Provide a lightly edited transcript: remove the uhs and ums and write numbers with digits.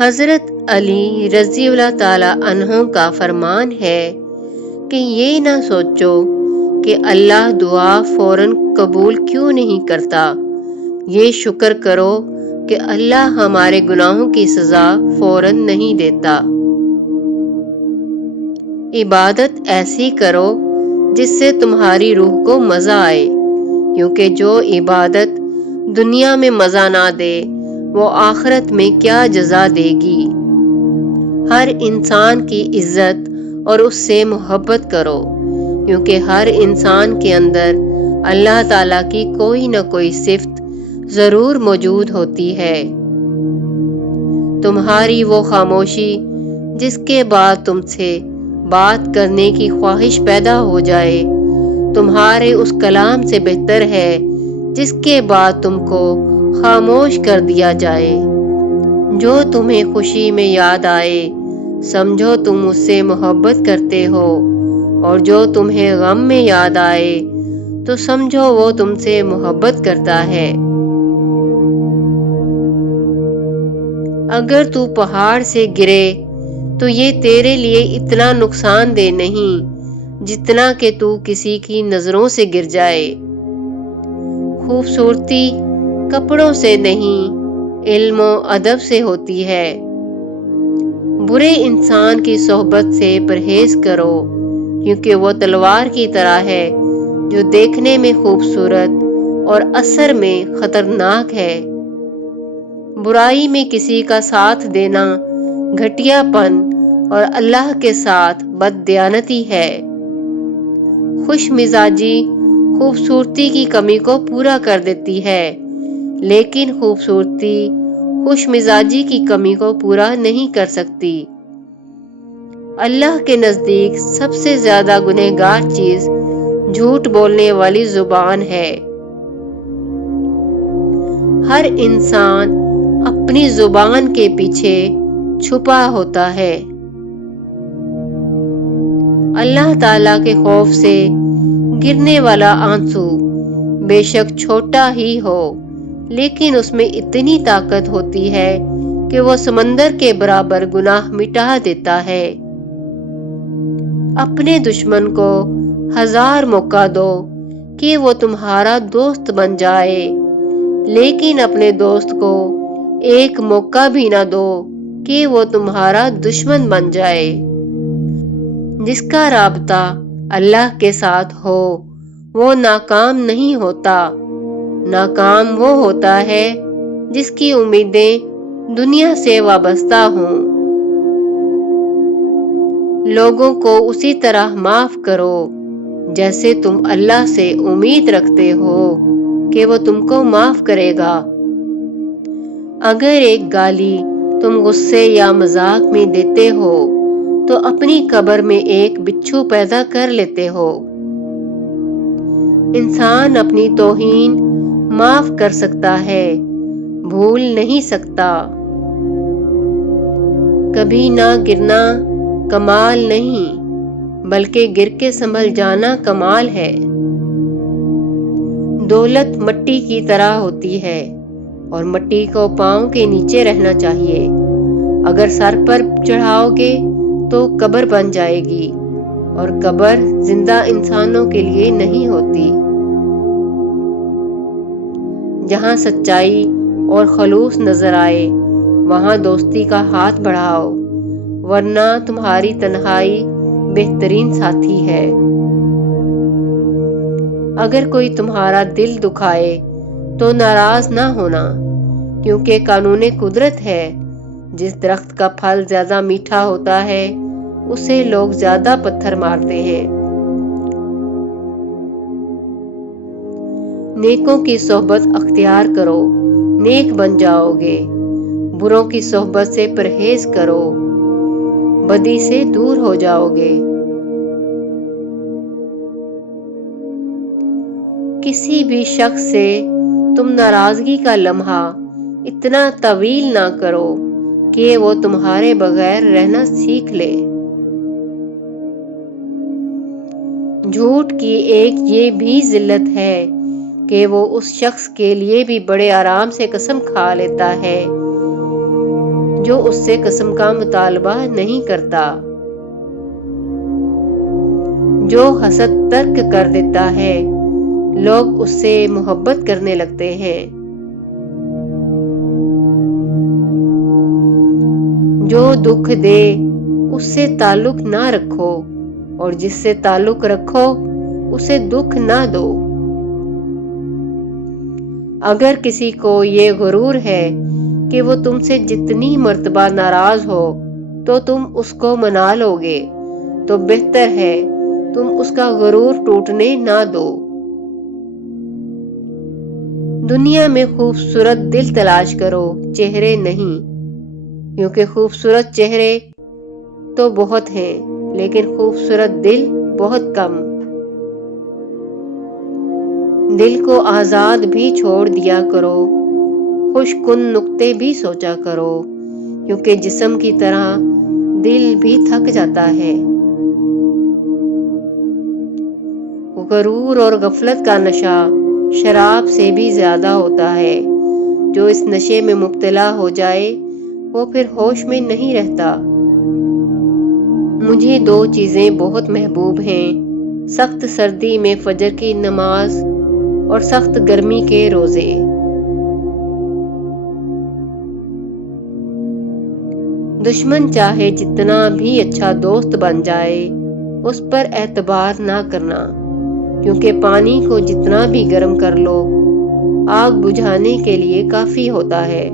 حضرت علی رضی اللہ تعالی عنہ کا فرمان ہے کہ یہ نہ سوچو کہ اللہ دعا فوراً قبول کیوں نہیں کرتا، یہ شکر کرو کہ اللہ ہمارے گناہوں کی سزا فوراً نہیں دیتا۔ عبادت ایسی کرو جس سے تمہاری روح کو مزہ آئے، کیونکہ جو عبادت دنیا میں مزہ نہ دے وہ آخرت میں کیا جزا دے گی۔ ہر انسان کی عزت اور اس سے محبت کرو، کیونکہ ہر انسان کے اندر اللہ تعالیٰ کی کوئی نہ کوئی صفت ضرور موجود ہوتی ہے۔ تمہاری وہ خاموشی جس کے بعد تم سے بات کرنے کی خواہش پیدا ہو جائے، تمہارے اس کلام سے بہتر ہے جس کے بعد تم کو خاموش کر دیا جائے۔ جو تمہیں خوشی میں یاد آئے سمجھو تم اس سے محبت کرتے ہو، اور جو تمہیں غم میں یاد آئے تو سمجھو وہ تم سے محبت کرتا ہے۔ اگر تو پہاڑ سے گرے تو یہ تیرے لیے اتنا نقصان دہ نہیں جتنا کہ تو کسی کی نظروں سے گر جائے۔ خوبصورتی کپڑوں سے نہیں، علم و ادب سے ہوتی ہے۔ برے انسان کی صحبت سے پرہیز کرو، کیونکہ وہ تلوار کی طرح ہے جو دیکھنے میں خوبصورت اور اثر میں خطرناک ہے۔ برائی میں کسی کا ساتھ دینا گھٹیا پن اور اللہ کے ساتھ بددیانتی ہے۔ خوش مزاجی خوبصورتی کی کمی کو پورا کر دیتی ہے، لیکن خوبصورتی خوش مزاجی کی کمی کو پورا نہیں کر سکتی۔ اللہ کے نزدیک سب سے زیادہ گنہگار چیز جھوٹ بولنے والی زبان ہے۔ ہر انسان اپنی زبان کے پیچھے چھپا ہوتا ہے۔ اللہ تعالیٰ کے خوف سے گرنے والا آنسو بے شک چھوٹا ہی ہو، لیکن اس میں اتنی طاقت ہوتی ہے کہ وہ سمندر کے برابر گناہ مٹا دیتا ہے۔ اپنے دشمن کو 1000 موقع دو کہ وہ تمہارا دوست بن جائے، لیکن اپنے دوست کو ایک موقع بھی نہ دو کہ وہ تمہارا دشمن بن جائے۔ جس کا رابطہ اللہ کے ساتھ ہو وہ ناکام نہیں ہوتا۔ ناکام وہ ہوتا ہے جس کی امیدیں دنیا سے وابستہ ہوں۔ لوگوں کو اسی طرح معاف کرو جیسے تم اللہ سے امید رکھتے ہو کہ وہ تم کو معاف کرے گا۔ اگر ایک گالی تم غصے یا مذاق میں دیتے ہو تو اپنی قبر میں ایک بچھو پیدا کر لیتے ہو۔ انسان اپنی توہین معاف کر سکتا ہے، بھول نہیں سکتا۔ کبھی نہ گرنا کمال نہیں، بلکہ گر کے سنبھل جانا کمال ہے۔ دولت مٹی کی طرح ہوتی ہے اور مٹی کو پاؤں کے نیچے رہنا چاہیے۔ اگر سر پر چڑھاؤ گے تو قبر بن جائے گی، اور قبر زندہ انسانوں کے لیے نہیں ہوتی۔ جہاں سچائی اور خلوص نظر آئے وہاں دوستی کا ہاتھ بڑھاؤ، ورنہ تمہاری تنہائی بہترین ساتھی ہے۔ اگر کوئی تمہارا دل دکھائے تو ناراض نہ ہونا، کیونکہ قانون قدرت ہے، جس درخت کا پھل زیادہ میٹھا ہوتا ہے اسے لوگ زیادہ پتھر مارتے ہیں۔ نیکوں کی صحبت اختیار کرو، نیک بن جاؤ گے۔ بروں کی صحبت سے پرہیز کرو، بدی سے دور ہو جاؤ گے۔ کسی بھی شخص سے تم ناراضگی کا لمحہ اتنا طویل نہ کرو کہ وہ تمہارے بغیر رہنا سیکھ لے۔ جھوٹ کی ایک یہ بھی ذلت ہے کہ وہ اس شخص کے لیے بھی بڑے آرام سے قسم کھا لیتا ہے جو اس سے قسم کا مطالبہ نہیں کرتا۔ جو حسد ترک کر دیتا ہے، لوگ اس سے محبت کرنے لگتے ہیں۔ جو دکھ دے اس سے تعلق نہ رکھو، اور جس سے تعلق رکھو اسے دکھ نہ دو۔ اگر کسی کو یہ غرور ہے کہ وہ تم سے جتنی مرتبہ ناراض ہو تو تم اس کو منا لو گے، تو بہتر ہے تم اس کا غرور ٹوٹنے نہ دو۔ دنیا میں خوبصورت دل تلاش کرو، چہرے نہیں، کیونکہ خوبصورت چہرے تو بہت ہیں لیکن خوبصورت دل بہت کم۔ دل کو آزاد بھی چھوڑ دیا کرو، خوش کن نکتے بھی سوچا کرو، کیونکہ جسم کی طرح دل بھی تھک جاتا ہے۔ غرور اور غفلت کا نشہ شراب سے بھی زیادہ ہوتا ہے۔ جو اس نشے میں مبتلا ہو جائے وہ پھر ہوش میں نہیں رہتا۔ مجھے دو چیزیں بہت محبوب ہیں، سخت سردی میں فجر کی نماز اور سخت گرمی کے روزے۔ دشمن چاہے جتنا بھی اچھا دوست بن جائے اس پر اعتبار نہ کرنا، کیونکہ پانی کو جتنا بھی گرم کر لو آگ بجھانے کے لیے کافی ہوتا ہے۔